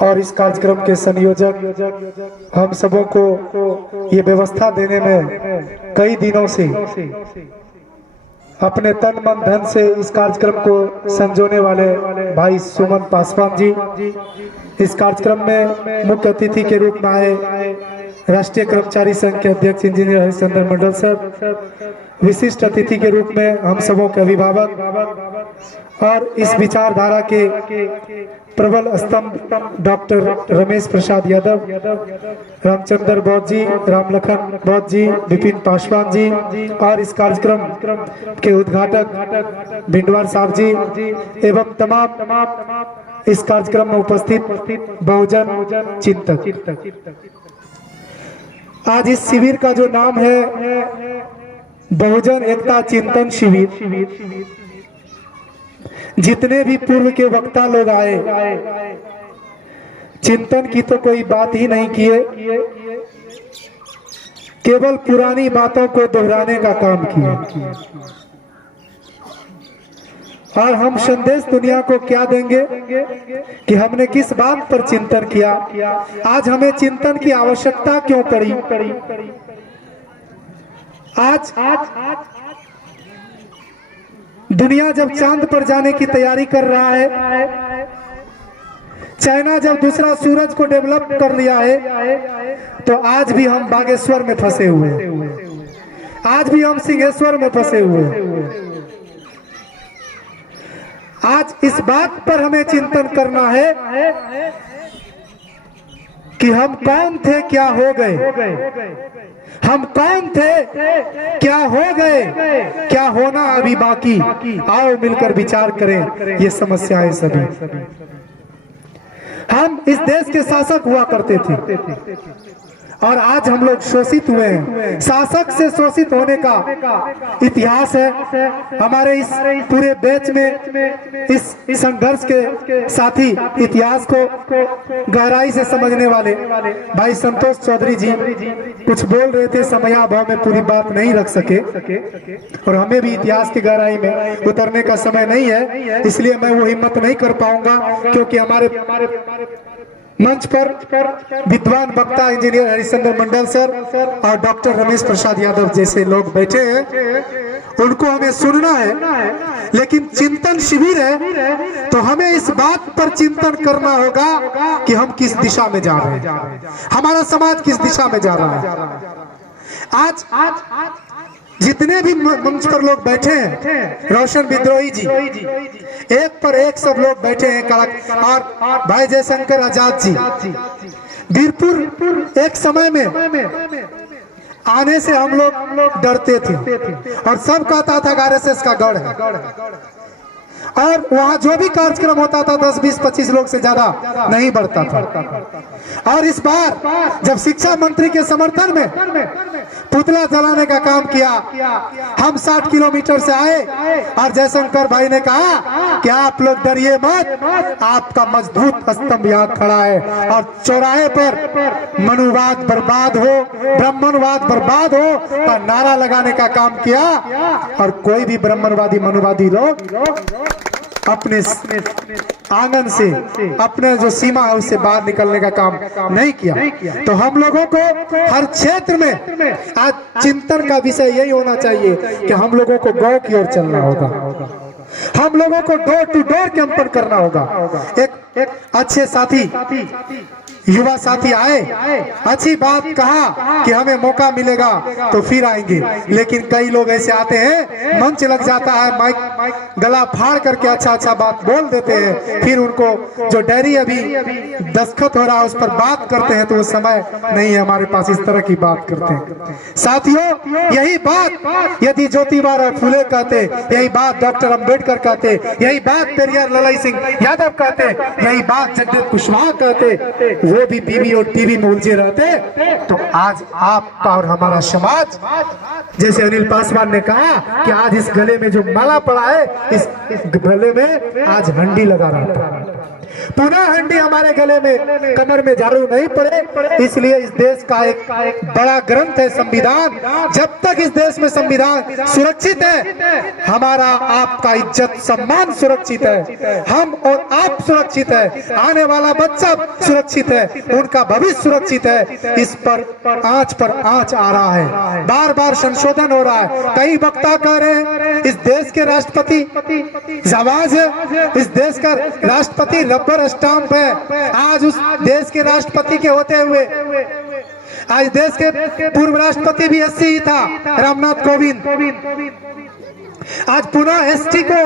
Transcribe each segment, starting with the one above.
और इस कार्यक्रम के संयोजक हम सबों को ये व्यवस्था देने में कई दिनों से अपने तन मन धन से इस कार्यक्रम को संजोने वाले भाई सुमन पासवान जी, इस कार्यक्रम में मुख्य अतिथि के रूप में आए राष्ट्रीय कर्मचारी संघ के अध्यक्ष इंजीनियर हरिश्चंद्र मंडल सर, विशिष्ट अतिथि के रूप में हम सबों के अभिभावक और इस विचारधारा के प्रबल स्तंभ डॉक्टर रमेश प्रसाद यादव, रामचंद्र बौद्ध जी, रामलखन बौद्ध जी, विपिन पासवान जी और इस कार्यक्रम के उद्घाटक भिंडवार साहब जी एवं तमाम इस कार्यक्रम में उपस्थित बहुजन चिंतक। आज इस शिविर का जो नाम है बहुजन एकता चिंतन शिविर, जितने भी पूर्व के वक्ता लोग आए चिंतन की तो कोई बात ही नहीं किए, केवल पुरानी बातों को दोहराने का काम किया। और हम संदेश दुनिया को क्या देंगे कि हमने किस बात पर चिंतन किया, आज हमें चिंतन की आवश्यकता क्यों पड़ी। आज दुनिया जब चांद पर जाने की तैयारी कर रहा है, चाइना जब दूसरा सूरज को डेवलप कर लिया है, तो आज भी हम बागेश्वर में फंसे हुए हैं, आज भी हम सिंहेश्वर में फंसे हुए हैं। आज इस बात पर हमें चिंतन करना है कि हम कौन थे, क्या हो गए। हम कौन थे, क्या हो गए, क्या होना अभी बाकी। आओ मिलकर विचार करें ये समस्याएं सभी। हम इस देश के शासक हुआ करते थे और आज हम लोग शोषित हुए हैं। शासक से शोषित होने का इतिहास है हमारे इस पूरे बैच में। इस संघर्ष के साथी इतिहास को गहराई से समझने वाले भाई संतोष चौधरी जी कुछ बोल रहे थे, समयाभाव में पूरी बात नहीं रख सके और हमें भी इतिहास की गहराई में उतरने का समय नहीं है, इसलिए मैं वो हिम्मत नहीं कर पाऊंगा, क्योंकि हमारे मंच पर विद्वान वक्ता इंजीनियर हरिश्चंद्र मंडल सर और डॉक्टर रमेश प्रसाद यादव जैसे लोग बैठे हैं, उनको हमें सुनना है। लेकिन चिंतन शिविर है तो हमें इस बात पर चिंतन करना होगा कि हम किस दिशा में जा रहे हैं, हमारा समाज किस दिशा में जा रहा है। आज जितने भी मंच पर लोग बैठे हैं, रोशन विद्रोही जी, एक पर एक सब लोग बैठे हैं, कड़क, और भाई जयशंकर आजाद जी, वीरपुर एक समय में आने से हम लोग डरते थे और सब कहता था आरएसएस का गढ़ है, और वहाँ जो भी कार्यक्रम होता था 10, 20, 25 लोग से ज्यादा नहीं बढ़ता था। और इस बार जब शिक्षा मंत्री के समर्थन में पुतला जलाने का काम किया, हम 60 किलोमीटर से आए और जयशंकर भाई ने कहा कि आप लोग डरिए मत, आपका मजबूत स्तंभ यहाँ खड़ा है, और चौराहे पर मनुवाद बर्बाद हो, ब्राह्मणवाद बर्बाद हो का नारा लगाने का काम किया। और कोई भी ब्राह्मणवादी मनुवादी लोग अपने आंगन से, अपने जो सीमा है उससे बाहर निकलने का काम नहीं किया। तो हम लोगों को हर क्षेत्र में आज चिंतन का विषय यही होना चाहिए कि हम लोगों को गांव की ओर चलना होगा, हम लोगों को डोर टू डोर कैंपेन करना होगा। एक अच्छे साथी, युवा साथी आए, अच्छी बात कहा कि हमें मौका मिलेगा तो फिर आएंगे, लेकिन कई लोग ऐसे आते हैं, मंच लग जाता है, माइक गला फाड़ करके अच्छा बात बोल देते हैं, फिर उनको जो डायरी अभी दस्तखत हो रहा है उस पर बात करते हैं, तो वो समय नहीं है हमारे पास इस तरह की बात करते हैं। साथियों, यही बात यदि ज्योतिबा राय फुले कहते, यही बात डॉक्टर अंबेडकर कहते, यही बात पेरियार ललाई सिंह यादव कहते, यही बात जगदेव कुशवाहा कहते, वो भी बीवी और टीवी में उलझे रहते, तो आज आपका और हमारा समाज, जैसे अनिल पासवान ने कहा कि आज इस गले में जो माला पड़ा है, इस गले में आज हंडी लगा रहा था। पुनः हंडी हमारे गले में, कमर में झाड़ू नहीं पड़े। इसलिए इस देश का एक बड़ा ग्रंथ है संविधान। जब तक इस देश में संविधान सुरक्षित है, हमारा आपका इज्जत सम्मान सुरक्षित है, हम और आप सुरक्षित है, आने वाला बच्चा सुरक्षित है, उनका भविष्य सुरक्षित है। इस पर आंच आ रहा है, बार बार संशोधन हो रहा है। कई वक्ता कह रहे हैं इस देश के राष्ट्रपति जवाज है, इस देश का राष्ट्रपति रबर स्टाम्प है। आज उस देश के राष्ट्रपति के होते हुए आज देश के पूर्व राष्ट्रपति भी एससी ही था, रामनाथ कोविंद। आज पुनः एसटी को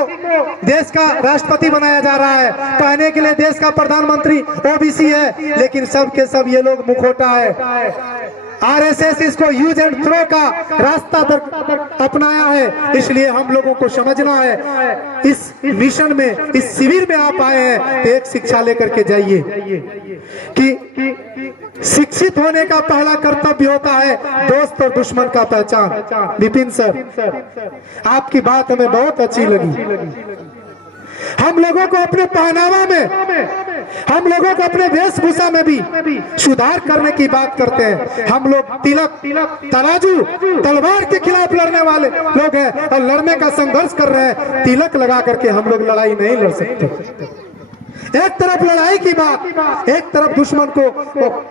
देश का राष्ट्रपति बनाया जा रहा है। कहने के लिए देश का प्रधानमंत्री ओबीसी है, लेकिन सब के सब ये लोग मुखौटा है। आरएसएस इसको यूज एंड थ्रो का रास्ता अपनाया है। इसलिए हम लोगों को समझना है, इस मिशन में, इस शिविर में आप आए हैं, एक शिक्षा लेकर के जाइए कि शिक्षित होने का पहला कर्तव्य होता है दोस्त और दुश्मन का पहचान। विपिन सर, आपकी बात हमें बहुत अच्छी लगी। हम लोगों को अपने पहनावा में, हम लोगों को अपने वेशभूषा में भी सुधार करने की बात करते हैं। हम लोग तिलक, तराजू, तलवार के खिलाफ लड़ने वाले लोग हैं और लड़ने का संघर्ष कर रहे हैं। तिलक लगा करके हम लोग लड़ाई नहीं लड़ सकते। एक तरफ लड़ाई की बात, एक तरफ दुश्मन को।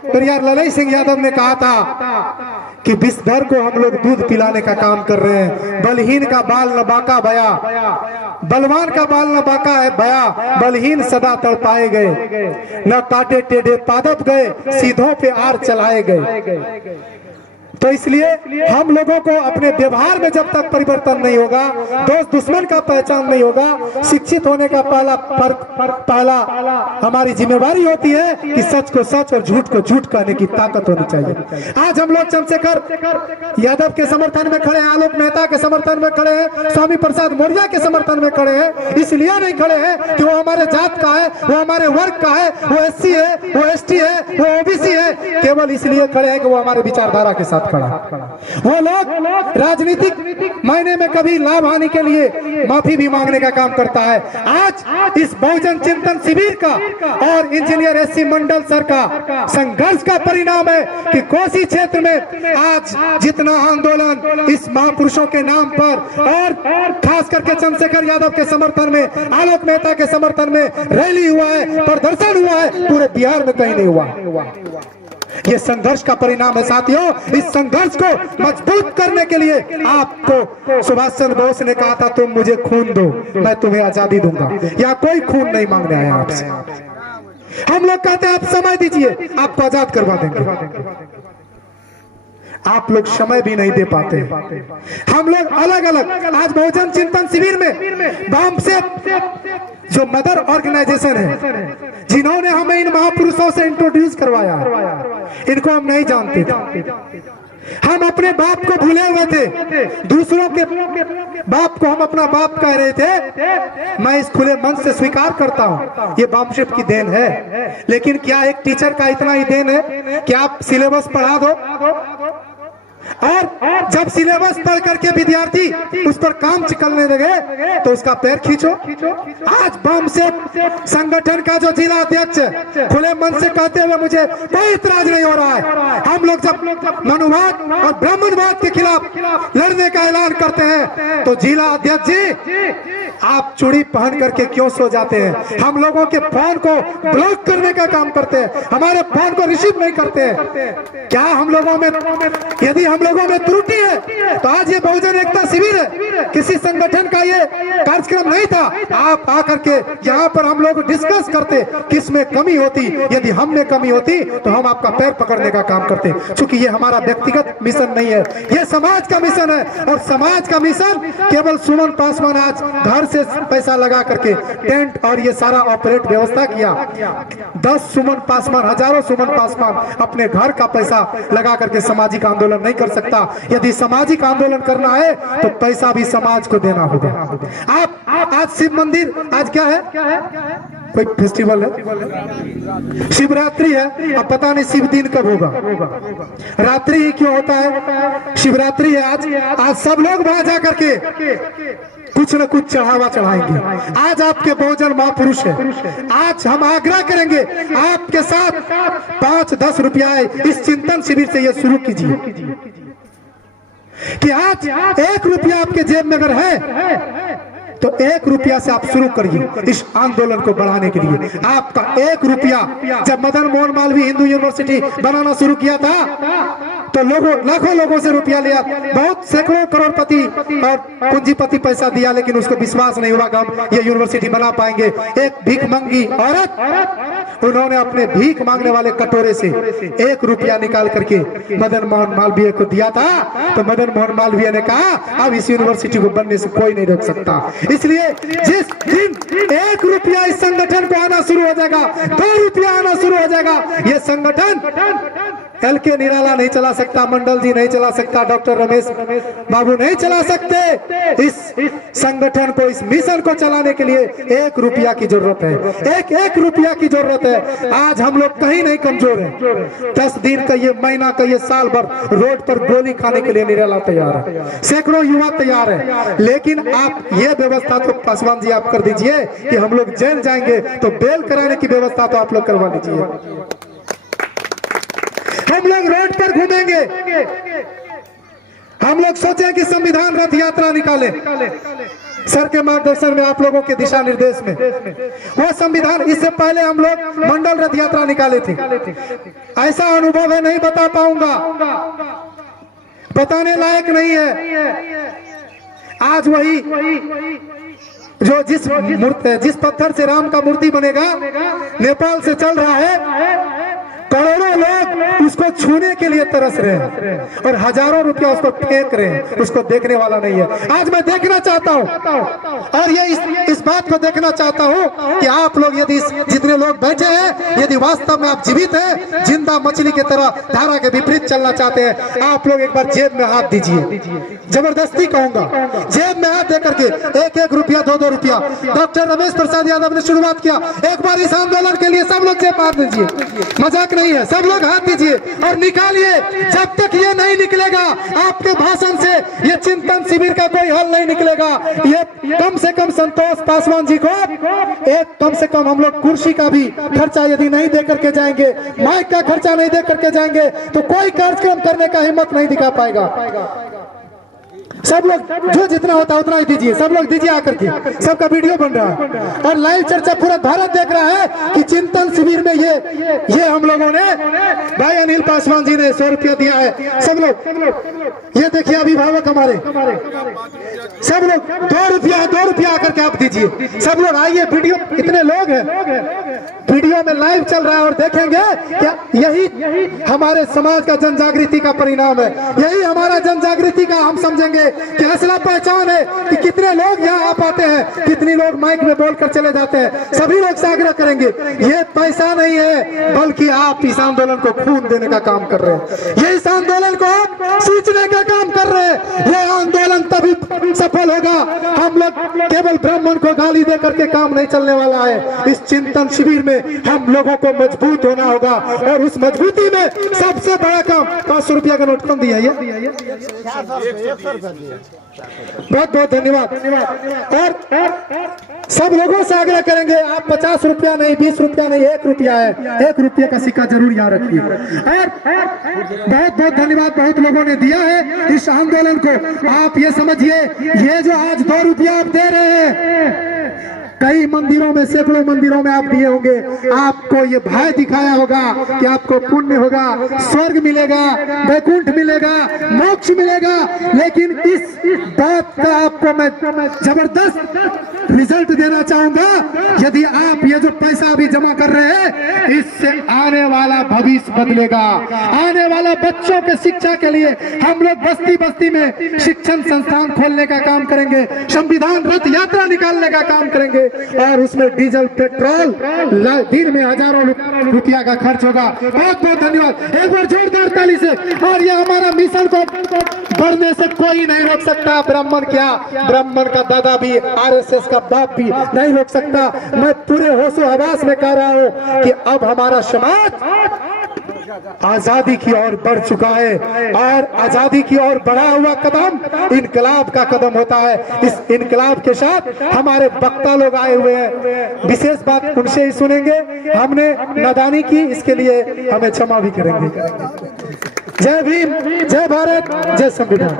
पेरियार ललई सिंह यादव ने कहा था कि विषधर को हम लोग दूध पिलाने का काम कर रहे हैं। बलहीन का बाल न बाका बया, बलवान का बाल न बाका है बया, बलहीन सदा तड़पाए गए, न काटे टेढ़े पादप गए, सीधों पे आर चलाए गए। तो इसलिए हम लोगों को अपने व्यवहार में जब तक परिवर्तन नहीं होगा, दोस्त दुश्मन का पहचान नहीं होगा, शिक्षित होने का पहला हमारी जिम्मेवारी होती है कि सच को सच और झूठ को झूठ कहने की ताकत होनी चाहिए। आज हम लोग चंद्रशेखर यादव के समर्थन में खड़े हैं, आलोक मेहता के समर्थन में खड़े हैं, स्वामी प्रसाद मौर्य के समर्थन में खड़े हैं। इसलिए नहीं खड़े हैं कि वो हमारे जात का है, वो हमारे वर्ग का है, वो एससी है, वो एसटी है, वो ओबीसी है। केवल इसलिए खड़े हैं कि वो हमारे विचारधारा के साथ खड़ा। वो लोग राजनीतिक मायने में कभी लाभ हानि के लिए माफी भी मांगने का काम करता है। आज इस बहुजन चिंतन शिविर का और इंजीनियर एससी मंडल सर का संघर्ष का परिणाम है कि कोसी क्षेत्र में आज जितना आंदोलन इस महापुरुषों के नाम पर और खास करके चंद्रशेखर यादव के समर्थन में, आलोक मेहता के समर्थन में रैली हुआ है, प्रदर्शन हुआ है, पूरे बिहार में कहीं नहीं हुआ। ये संघर्ष का परिणाम है साथियों। इस संघर्ष को मजबूत करने के लिए आपको सुभाष चंद्र बोस ने कहा था तुम मुझे खून दो, मैं तुम्हें आजादी दूंगा। या कोई खून नहीं मांगने आया आपसे। हम लोग कहते हैं आप समय दीजिए, आपको आजाद करवा देंगे। आप लोग समय भी नहीं दे पाते। हम लोग अलग अलग आज बहुजन चिंतन शिविर में बम से जो मदर ऑर्गेनाइजेशन है, जिन्होंने हमें इन महापुरुषों से इंट्रोड्यूस करवाया, इनको हम नहीं जानते थे। हम अपने बाप को भूले हुए थे, दूसरों के बाप को हम अपना बाप कह रहे थे। मैं इस खुले मन से स्वीकार करता हूं ये बापशिप की देन है, लेकिन क्या एक टीचर का इतना ही देन है कि आप सिलेबस पढ़ा दो और जब सिलेबस पढ़ करके विद्यार्थी उस पर काम निकलने लगे तो उसका पैर खींचो। आज बम से संगठन का जो जिला अध्यक्ष खुले मन से कहते हुए मुझे कोई इतराज नहीं हो रहा है। हम लोग जब मनुवाद और ब्राह्मणवाद के खिलाफ लड़ने का ऐलान करते हैं तो जिला अध्यक्ष जी आप चूड़ी पहन करके क्यों सो जाते हैं? हम लोगों के फोन को ब्लॉक करने का काम करते हैं, हमारे फोन को रिसीव नहीं करते हैं। क्या हम लोगों में, यदि हम लोगों में त्रुटि है तो आज ये बहुजन एकता शिविर है, किसी संगठन का ये कार्यक्रम नहीं था। आप आकर के यहाँ पर हम लोग डिस्कस करते किस में कमी होती, यदि हम में कमी होती तो हम आपका पैर पकड़ने का काम करते। चूंकि ये हमारा व्यक्तिगत मिशन नहीं है, ये समाज का मिशन है और समाज का मिशन केवल सुमन पासवान आज घर से पैसा लगा करके टेंट और ये सारा ऑपरेट व्यवस्था किया। 10 सुमन पासवान, हजारों सुमन पासवान अपने घर का पैसा लगा करके सामाजिक आंदोलन नहीं कर सकता। यदि सामाजिक आंदोलन करना है तो पैसा भी समाज को देना होगा। आप आज शिव मंदिर आज क्या है कोई फेस्टिवल है, शिवरात्रि है, अब पता नहीं शिव दिन कब होगा, रात्रि ही क्यों होता है, शिवरात्रि है आज। आज सब लोग वहां जा करके कुछ न कुछ चढ़ावा चढ़ाएंगे। आज आपके बहुजन महापुरुष है, आज हम आग्रह करेंगे आपके साथ 5-10 रुपया इस चिंतन शिविर से ये शुरू कीजिए कि आज 1 रुपया आपके जेब में अगर है तो 1 रुपया से आप शुरू करिए इस आंदोलन को बढ़ाने के लिए। आपका 1 रुपया, जब मदन मोहन मालवीय हिंदू यूनिवर्सिटी बनाना शुरू किया था तो लाखों लोगों से रुपया लिया, बहुत सैकड़ों करोड़पति और पूंजीपति पैसा दिया, लेकिन उसको विश्वास नहीं हुआ कि हम ये यूनिवर्सिटी बना पाएंगे। एक भीख मंगी औरत, उन्होंने अपने भीख मांगने वाले कटोरे से 1 रुपया निकाल करके मदन मोहन मालवीय को दिया था, तो मदन मोहन मालवीय ने कहा अब इस यूनिवर्सिटी को बनने से कोई नहीं रोक सकता। इसलिए जिस दिन 1 रुपया इस संगठन को आना शुरू हो जाएगा, 2 रुपया आना शुरू हो जाएगा, ये संगठन LK निराला नहीं चला सकता, मंडल जी नहीं चला सकता, डॉक्टर रमेश बाबू नहीं चला सकते। इस संगठन को, इस मिशन को चलाने के लिए 1 रुपया की जरूरत है, एक रुपया की जरूरत है। आज हम लोग कहीं नहीं कमजोर हैं। 10 दिन का, ये महीना का, ये साल भर रोड पर गोली खाने के लिए निराला तैयार है, सैकड़ों युवा तैयार है, लेकिन आप ये व्यवस्था तो पासवान जी आप कर दीजिए कि हम लोग जेल जाएंगे तो बेल कराने की व्यवस्था तो आप लोग करवा लीजिए। हम लोग रोड पर घूमेंगे, हम लोग सोचे कि संविधान रथ यात्रा निकाले सर के मार्गदर्शन में, आप लोगों के दिशा निर्देश में। वो संविधान, इससे पहले हम लोग मंडल रथ यात्रा निकाले थे। ऐसा अनुभव है, नहीं बता पाऊंगा, बताने लायक नहीं है। आज वही जो जिस पत्थर से राम का मूर्ति बनेगा, नेपाल से चल रहा है, करोड़ों लोग उसको छूने के लिए तरस रहे हैं और हजारों रुपया उसको फेंक रहे हैं, उसको देखने वाला नहीं है। आज मैं देखना चाहता हूं और ये इस बात को देखना चाहता हूं कि आप लोग, यदि जितने लोग बैठे हैं, यदि वास्तव में आप जीवित हैं, जिंदा मछली की तरह धारा के विपरीत चलना चाहते हैं, आप लोग एक बार जेब में हाथ दीजिए। जबरदस्ती कहूंगा, जेब में हाथ देकर के 1-1 रुपया, 2-2 रुपया। डॉक्टर रमेश प्रसाद यादव ने शुरुआत किया, एक बार इस आंदोलन के लिए सब लोग जेब हाथ दीजिए, मजाक नहीं है, सब लोग हाथ दीजिए और निकालिए। जब तक ये नहीं निकलेगा आपके भाषण से, ये चिंतन शिविर का कोई हल नहीं निकलेगा। ये कम से कम संतोष पासवान जी को एक, कम से कम हम लोग कुर्सी का भी खर्चा यदि नहीं दे करके जाएंगे, माइक का खर्चा नहीं दे करके जाएंगे, तो कोई कार्यक्रम करने का हिम्मत नहीं दिखा पाएगा। सब लोग जो जितना होता है उतना ही दीजिए, सब लोग दीजिए आकर के। सबका वीडियो बन रहा है और लाइव चर्चा पूरा भारत देख रहा है कि चिंतन शिविर में ये हम लोगों ने, भाई अनिल पासवान जी ने 100 रुपया दिया है। सब लोग ये देखिए, अभिभावक हमारे सब लोग 2 रुपया आकर के आप दीजिए। सब लोग आइए, वीडियो इतने लोग हैं, वीडियो में लाइव चल रहा है और देखेंगे क्या यही हमारे समाज का जन जागृति का परिणाम है, यही हमारा जन जागृति का हम समझेंगे कि असला पहचान है कि कितने लोग यहाँ आ पाते हैं, कितने लोग माइक में बोलकर चले जाते हैं। सभी लोग से आग्रह करेंगे, ये पैसा नहीं है, बल्कि आप इस आंदोलन को खून देने का काम कर रहे हैं, ये इस आंदोलन को सींचने का काम कर रहे हैं। ये आंदोलन तभी सफल होगा, हम लोग केवल ब्राह्मण को गाली दे करके काम नहीं चलने वाला है। इस चिंतन शिविर में हम लोगों को मजबूत होना होगा और उस मजबूती में सबसे बड़ा काम 500 रुपया का नोट कम दिया है। बहुत बहुत धन्यवाद। और सब लोगों से आग्रह करेंगे, आप 50 रुपया नहीं, 20 रुपया नहीं, 1 रुपया है, 1 रुपये का सिक्का जरूर याद रखिए। और बहुत बहुत धन्यवाद, बहुत लोगों ने दिया है इस आंदोलन को। आप ये समझिए, ये जो आज 2 रुपया आप दे रहे हैं, कई मंदिरों में, सैकड़ों मंदिरों में आप दिए होंगे, आपको ये भय दिखाया होगा कि आपको पुण्य होगा, स्वर्ग मिलेगा, वैकुंठ मिलेगा, मोक्ष मिलेगा। लेकिन इस बात का आपको मैं जबरदस्त रिजल्ट देना चाहूंगा। यदि आप ये जो पैसा अभी जमा कर रहे हैं, इससे आने वाला भविष्य बदलेगा। आने वाला बच्चों के शिक्षा के लिए हम लोग बस्ती बस्ती में शिक्षण संस्थान खोलने का काम करेंगे, संविधान रथ यात्रा निकालने का काम करेंगे। और उसमें डीजल पेट्रोल दिन में हजारों रुपया का खर्च होगा। बहुत बहुत धन्यवाद, एक बार जोरदार ताली से। और ये हमारा मिशन को बढ़ने से कोई नहीं रोक सकता। ब्राह्मण क्या, ब्राह्मण का दादा भी, आरएसएस का बाप भी नहीं रोक सकता। मैं पूरे होशो हवास में कह रहा हूँ कि अब हमारा समाज आजादी की ओर बढ़ चुका है और आजादी की ओर बढ़ा हुआ कदम इनकलाब का कदम होता है। इस इनकलाब के साथ हमारे वक्ता लोग आए हुए हैं, विशेष बात उनसे ही सुनेंगे। हमने नादानी की, इसके लिए हमें क्षमा भी करेंगे। जय भीम, जय भारत, जय संविधान।